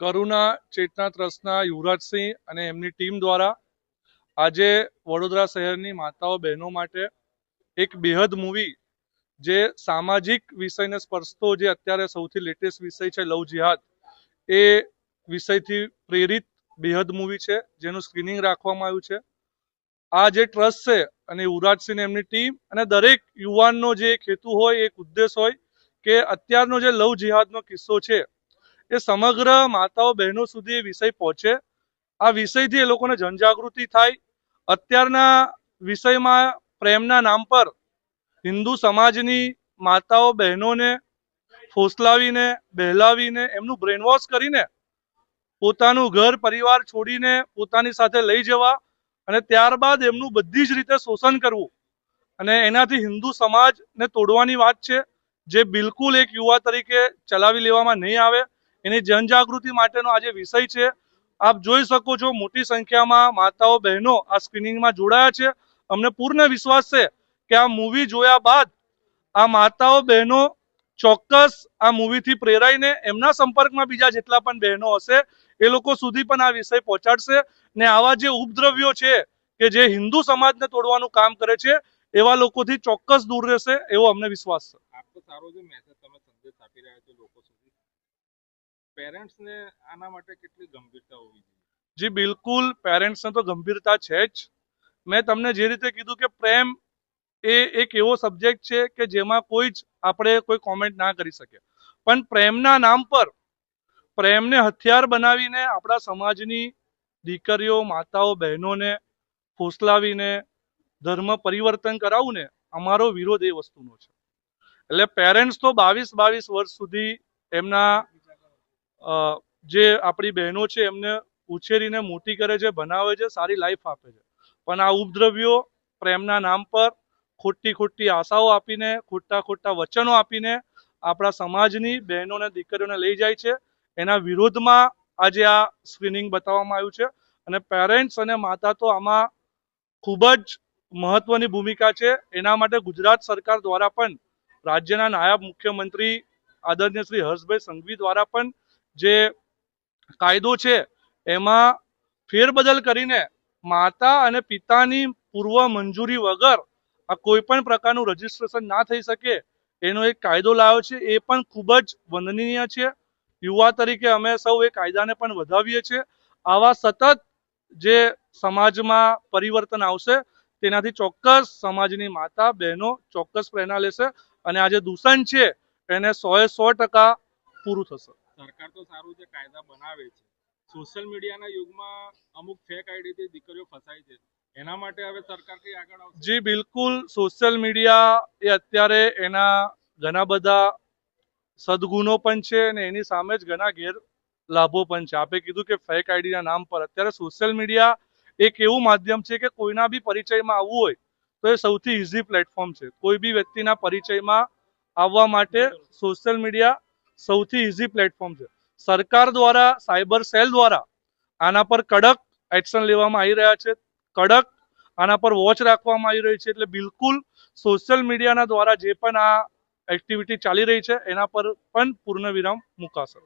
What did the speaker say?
કરુણા ચેતના ટ્રસ્ટના યુવરાજસિંહ અને એમની ટીમ દ્વારા આજે વડોદરા શહેરની માતાઓ બહેનો માટે એક બેહદ મૂવી જે સામાજિક વિષયને સ્પર્શતો જે અત્યારે સૌથી લેટેસ્ટ વિષય છે લવ જિહાદ, એ વિષયથી પ્રેરિત બેહદ મૂવી છે જેનું સ્ક્રીનિંગ રાખવામાં આવ્યું છે. આ જે ટ્રસ્ટ છે અને યુવરાજસિંહ એમની ટીમ અને દરેક યુવાનનો જે એક હેતુ હોય, એક ઉદ્દેશ હોય કે અત્યારનો જે લવ જિહાદનો કિસ્સો છે એ સમગ્ર માતાઓ બહેનો સુધી એ વિષય પહોંચે. આ વિષયથી એ લોકોને જનજાગૃતિ થાય. અત્યારના વિષયમાં પ્રેમના નામ પર હિન્દુ સમાજની માતાઓ બહેનોને ફોસલાવીને બહેલાવીને એમનું બ્રેનવોશ કરીને પોતાનું ઘર પરિવાર છોડીને પોતાની સાથે લઈ જવા અને ત્યારબાદ એમનું બધી જ રીતે શોષણ કરવું અને એનાથી હિન્દુ સમાજને તોડવાની વાત છે, જે બિલકુલ એક યુવા તરીકે ચલાવી લેવામાં નહીં આવે. એની જનજાગૃતિ માટેનો આજે વિષય છે. આપ જોઈ શકો છો મોટી સંખ્યામાં માતાઓ બહેનો આ સ્ક્રીનિંગમાં જોડાયા છે. અમને પૂર્ણ વિશ્વાસ છે કે આ મૂવી જોયા બાદ આ માતાઓ બહેનો ચોક્કસ આ મૂવીથી પ્રેરાઈને એમના સંપર્કમાં બીજા જેટલા પણ બહેનો હશે એ લોકો સુધી પણ આ વિષય પહોંચાડશે ને આવા જે ઉપદ્રવ્યો છે કે જે હિન્દુ સમાજને તોડવાનું કામ કરે છે એવા લોકોથી ચોક્કસ દૂર રહેશે એવો અમને વિશ્વાસ છે. આપતો સારો જે મેસેજ તમે સંદેશ આપી રહ્યા છો લોકો સુધી, પેરેન્ટ્સને આના માટે કેટલી ગંભીરતા હોવી જોઈએ? જી બિલકુલ, પેરેન્ટ્સને તો ગંભીરતા છે જ. મેં તમને જે રીતે કીધું કે પ્રેમ એ એક એવો સબ્જેક્ટ છે કે જેમાં કોઈ જ આપણે કોઈ કોમેન્ટ ના કરી શકે, પણ પ્રેમના નામ પર પ્રેમને હથિયાર બનાવીને આપણા સમાજની દીકરીઓ માતાઓ બહેનોને ફોસલાવીને ધર્મ પરિવર્તન કરાવવું ને અમારો વિરોધ એ વસ્તુનો છે. એટલે પેરેન્ટ્સ તો 22 વર્ષ સુધી એમના જે આપણી બહેનો છે એમને ઉછેરીને મોટી કરે છે, ભણાવે છે, સારી લાઈફ આપે છે, પણ આ ઉપદ્રવ્યો પ્રેમના નામ પર ખોટી આશાઓ આપીને ખોટા વચનો આપીને આપણા સમાજની બહેનોને દીકરીઓને લઈ જાય છે. એના વિરોધમાં આજે આ સ્ક્રીનિંગ બતાવવામાં આવ્યું છે અને પેરેન્ટ્સ અને માતા તો આમાં ખૂબ જ મહત્વની ભૂમિકા છે. એના માટે ગુજરાત સરકાર દ્વારા પણ રાજ્યના નાયબ મુખ્યમંત્રી આદરણીય શ્રી હર્ષભાઈ સંઘવી દ્વારા પણ જે કાયદો છે એમાં ફેરબદલ કરીને માતા અને પિતાની પૂર્વ મંજૂરી વગર આ કોઈ પણ પ્રકારનું રજીસ્ટ્રેશન ના થઈ શકે એનો એક કાયદો લાવ્યો છે. એ પણ ખૂબ જ વંદનીય છે. યુવા તરીકે અમે સૌ એ કાયદાને પણ વધાવીએ છીએ. આવા સતત જે સમાજમાં પરિવર્તન આવશે તેનાથી ચોક્કસ સમાજની માતા બહેનો ચોક્કસ પ્રેરણા લેશે અને આ જે દૂષણ છે એને 100% પૂરું થશે. સરકાર તો સારું છે, કાયદા બનાવે છે. સોશિયલ મીડિયાના યુગમાં અમુક ફેક આઈડીથી દીકરીઓ ફસાય છે, એના માટે હવે સરકાર કઈ આગળ આવશે? જી બિલકુલ, સોશિયલ મીડિયા એ અત્યારે એના ઘણા બધા સદગુણો પણ છે અને એની સામે જ ઘણા ગેરલાભો પણ છે. આપે કીધું કે ફેક આઈડીના નામ પર અત્યારે સોશિયલ મીડિયા એક એવું માધ્યમ છે કે કોઈના બી પરિચયમાં આવવું હોય તો એ સૌથી ઇઝી પ્લેટફોર્મ છે. કોઈ બી વ્યક્તિના પરિચયમાં આવવા માટે સોશિયલ મીડિયા સૌથી ઇઝી પ્લેટફોર્મ છે. સરકાર દ્વારા સાયબર સેલ દ્વારા આના પર કડક એક્શન લેવામાં આવી રહ્યા છે, કડક આના પર વોચ રાખવામાં આવી રહી છે. એટલે બિલકુલ સોશિયલ મીડિયાના દ્વારા જે પણ આ એક્ટિવિટી ચાલી રહી છે એના પર પણ પૂર્ણ વિરામ મુકાશે.